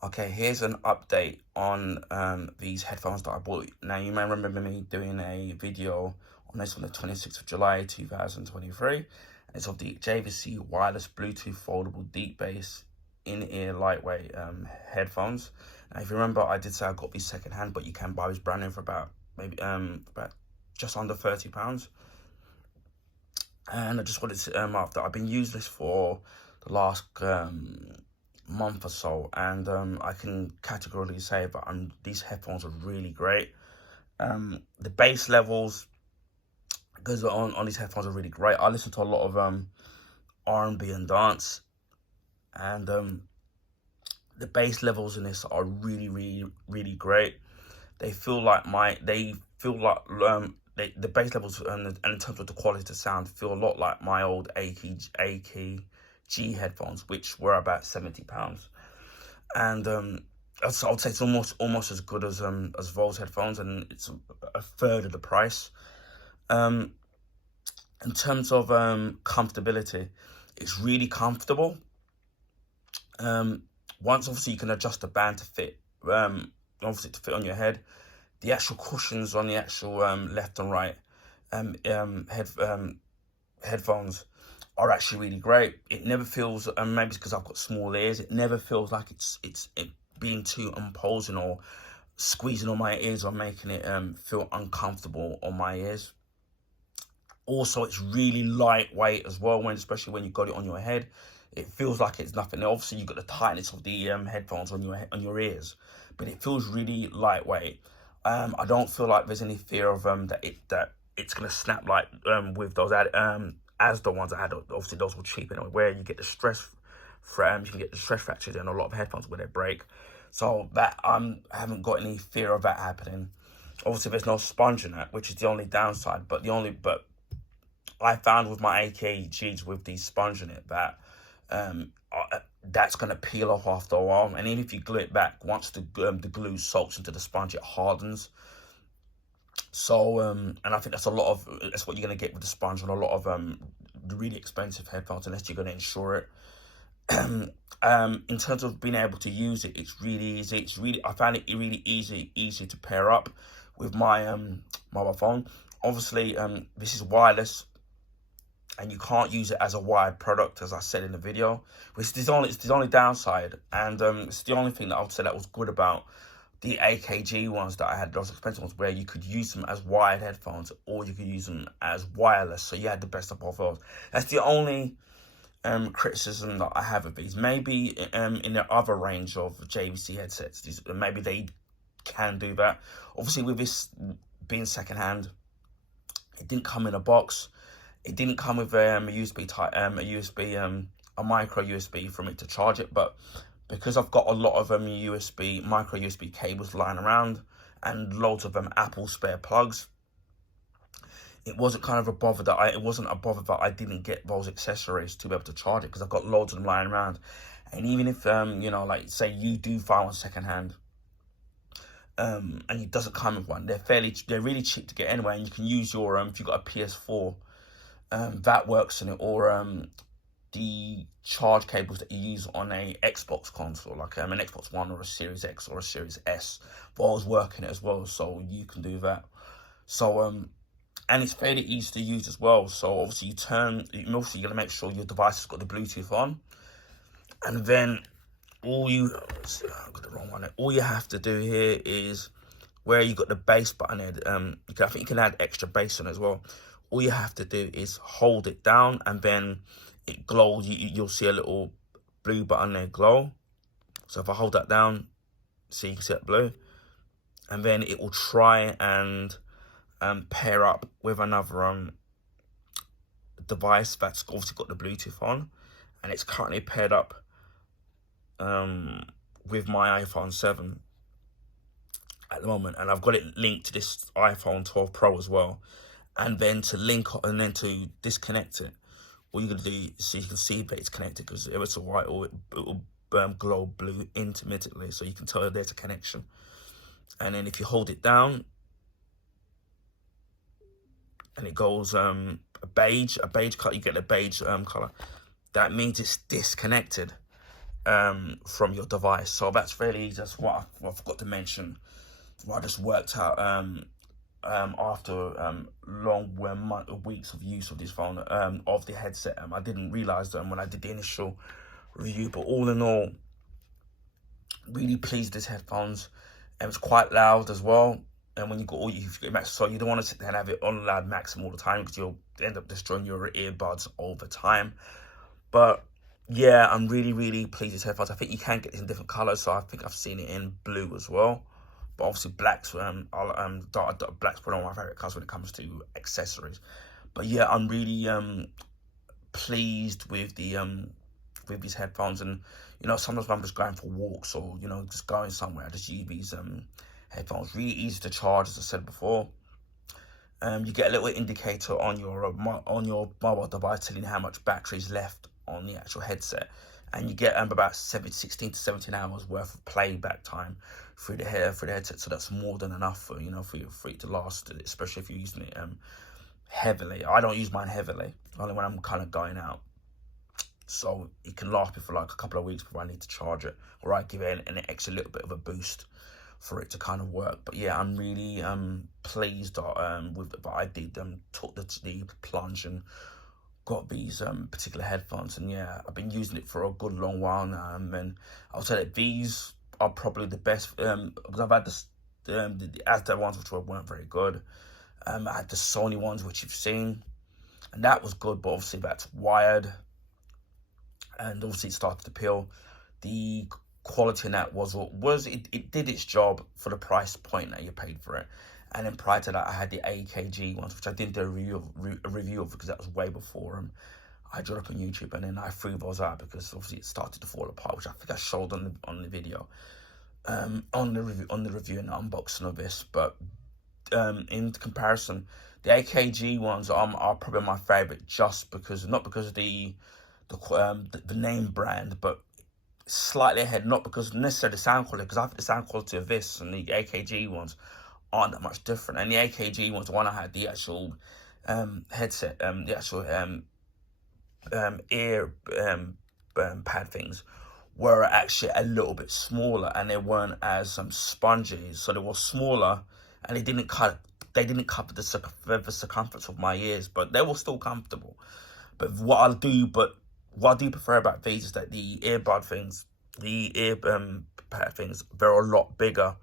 Okay, here's an update on these headphones that I bought. Now, you may remember me doing a video on this on the 26th of July 2023. It's of the JVC wireless Bluetooth foldable deep bass in-ear lightweight headphones. Now, if you remember, I did say I got these secondhand, but you can buy these brand new for about just under £30. And I just wanted to after I've been using this for the last month or so, and I can categorically say that these headphones are really great. The bass levels because on these headphones are really great. I listen to a lot of R&B and dance, and the bass levels in this are really great. They feel like the bass levels and in terms of the quality of the sound feel a lot like my old AKG headphones, which were about £70. And I would say it's almost as good as Vol's headphones, and it's a third of the price. In terms of comfortability, it's really comfortable. Once obviously you can adjust the band to fit, obviously to fit on your head. The actual cushions on the actual left and right headphones are actually really great. It never feels, maybe it's because I've got small ears, it never feels like it's being too imposing or squeezing on my ears or making it feel uncomfortable on my ears. Also, it's really lightweight as well, especially when you got it on your head. It feels like it's nothing. Obviously, you've got the tightness of the headphones on your ears, but it feels really lightweight. I don't feel like there's any fear of that it's gonna snap like with those as the ones I had. Obviously, those were cheap, where you get the stress you can get the stress fractures in a lot of headphones where they break. So that I haven't got any fear of that happening. Obviously, there's no sponge in it, which is the only downside. But I found with my AKGs with the sponge in it that that's going to peel off after a while, and even if you glue it back, once the glue soaks into the sponge, it hardens. So and I think that's what you're going to get with the sponge on a lot of the really expensive headphones, unless you're going to insure it. In terms of being able to use it, it's really easy. I found it really easy to pair up with my mobile phone. Obviously, this is wireless, and you can't use it as a wired product, as I said in the video, which is the only downside. And it's the only thing that I would say that was good about the AKG ones that I had, those expensive ones, where you could use them as wired headphones or you could use them as wireless, so you had the best of both worlds. That's the only criticism that I have of these. Maybe in the other range of JVC headsets, maybe they can do that. Obviously, with this being secondhand, it didn't come in a box. It didn't come with a micro USB for me to charge it, but because I've got a lot of micro USB cables lying around and loads of Apple spare plugs, it wasn't a bother that I didn't get those accessories to be able to charge it, because I've got loads of them lying around. And even if like say you do find one secondhand, and it doesn't come with one, they're really cheap to get anyway, and you can use your if you've got a PS4. That works in it, or the charge cables that you use on a Xbox console, like an Xbox One or a Series X or a Series S, those work in it as well, so you can do that. So and it's fairly easy to use as well. So obviously you're gonna make sure your device has got the Bluetooth on, and then I got the wrong one. All you have to do here is where you got the bass button here. I think you can add extra bass on as well. All you have to do is hold it down, and then it glows. You'll see a little blue button there glow. So if I hold that down, see, you can see that blue, and then it will try and pair up with another device that's obviously got the Bluetooth on, and it's currently paired up with my iPhone 7 at the moment, and I've got it linked to this iPhone 12 Pro as well. And then to disconnect it, all you're gonna do, so you can see that it's connected, because if it's a white, it will glow blue intermittently, so you can tell there's a connection. And then if you hold it down, and it goes a beige color, you get a beige color. That means it's disconnected. from your device. So that's really just what I forgot to mention. What I just worked out after long weeks of use of this phone, of the headset. I didn't realize them when I did the initial review, but all in all, really pleased with these headphones. And it's quite loud as well. And when you got all you've got max, so you don't want to sit there and have it on loud maximum all the time, because you'll end up destroying your earbuds over time. But yeah, I'm really pleased with these headphones. I think you can get this in different colors, so I think I've seen it in blue as well. But obviously black's black's probably one of my favorite colors when it comes to accessories. But yeah, I'm really pleased with with these headphones. And you know, sometimes when I'm just going for walks, or you know, just going somewhere, I just use these headphones. Really easy to charge, as I said before. You get a little indicator on your mobile device telling you how much battery is left on the actual headset, and you get about 16 to 17 hours worth of playback time through the headset. So that's more than enough for for it to last, especially if you're using it heavily. I don't use mine heavily, only when I'm kind of going out. So it can last me for like a couple of weeks before I need to charge it, or I give it an extra little bit of a boost for it to kind of work. But yeah, I'm really pleased with it. But I did took the plunge and got these particular headphones, and yeah, I've been using it for a good long while now. And I'll say that these are probably the best, because I've had the Asda ones, which weren't very good. I had the Sony ones, which you've seen, and that was good, but obviously that's wired, and obviously it started to peel. The quality in that it did its job for the price point that you paid for it. And then prior to that, I had the AKG ones, which I didn't do a review of, because that was way before I drew up on YouTube. And then I threw those out because obviously it started to fall apart, which I think I showed on the video, on the review and the unboxing of this. But in comparison, the AKG ones are probably my favorite, just because, not because of the name brand, but slightly ahead, not because necessarily the sound quality, because I think the sound quality of this and the AKG ones aren't that much different. And the AKG ones, the one I had, the actual headset, the actual ear pad things, were actually a little bit smaller, and they weren't as spongy. So they were smaller, and they didn't cover the circumference of my ears, but they were still comfortable. But what I do prefer about these is that the earbud things, the ear pad things, they're a lot bigger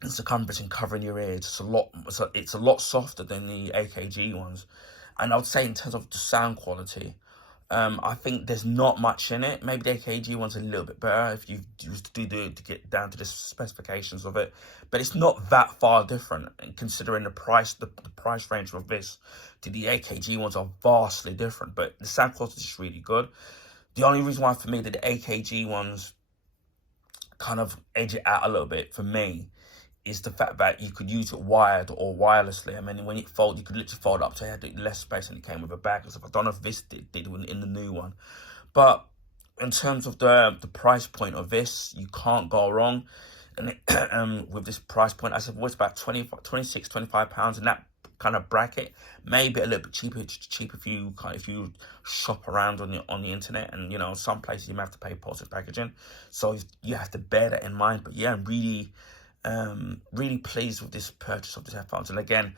in circumference and covering your ears. It's a lot softer than the AKG ones. And I would say in terms of the sound quality, I think there's not much in it. Maybe the AKG one's a little bit better if you used to get down to the specifications of it, but it's not that far different. And considering the price range of this to the AKG ones are vastly different, but the sound quality is really good. The only reason why for me that the AKG ones kind of edge it out a little bit for me is the fact that you could use it wired or wirelessly. I mean, when it folded, you could literally fold it up, so it had less space, and it came with a bag and stuff. I don't know if this did in the new one, but in terms of the price point of this, you can't go wrong. And with this price point, I said, well, it's about 26, 25 pounds in that kind of bracket. Maybe a little bit cheaper if you shop around on the internet, and you know, some places you may have to pay postage packaging, so you have to bear that in mind. But yeah, I'm really pleased with this purchase of these headphones. And again,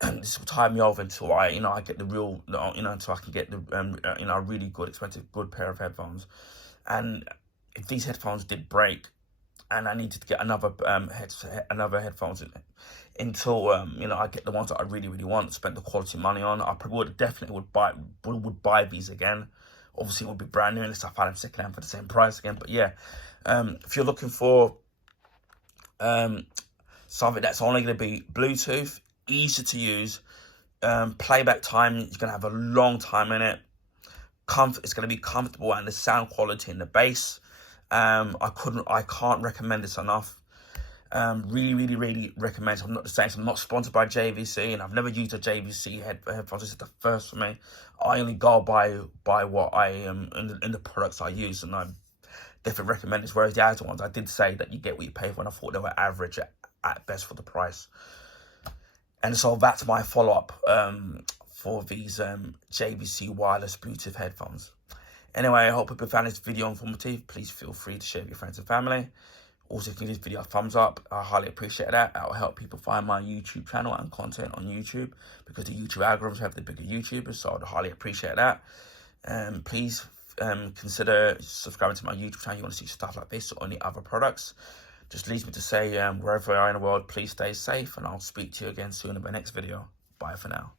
this will tie me over until I get the real, until I can get the a really good, expensive, good pair of headphones. And if these headphones did break, and I needed to get another headphones until I get the ones that I really want, spend the quality money on, I probably would buy these again. Obviously, it would be brand new unless I find them secondhand for the same price again. But yeah, if you're looking for something that's only going to be Bluetooth, easy to use, playback time, you're going to have a long time in it, it's going to be comfortable, and the sound quality and the bass, I can't recommend this enough. Really recommend. I'm not sponsored by JVC, and I've never used a JVC headphones. This is the first for me. I only go by what I am in the products I use, and I definitely recommend this. Whereas the other ones, I did say that you get what you pay for, and I thought they were average at best for the price. And so that's my follow-up for these JVC wireless Bluetooth headphones. Anyway, I hope people found this video informative. Please feel free to share with your friends and family. Also, if you give this video a thumbs up, I highly appreciate that. That will help people find my YouTube channel and content on YouTube, because the YouTube algorithms have the bigger YouTubers, so I'd highly appreciate that. Please consider subscribing to my YouTube channel. You want to see stuff like this or any other products. Just leaves me to say, wherever you are in the world, please stay safe, and I'll speak to you again soon in my next video. Bye for now.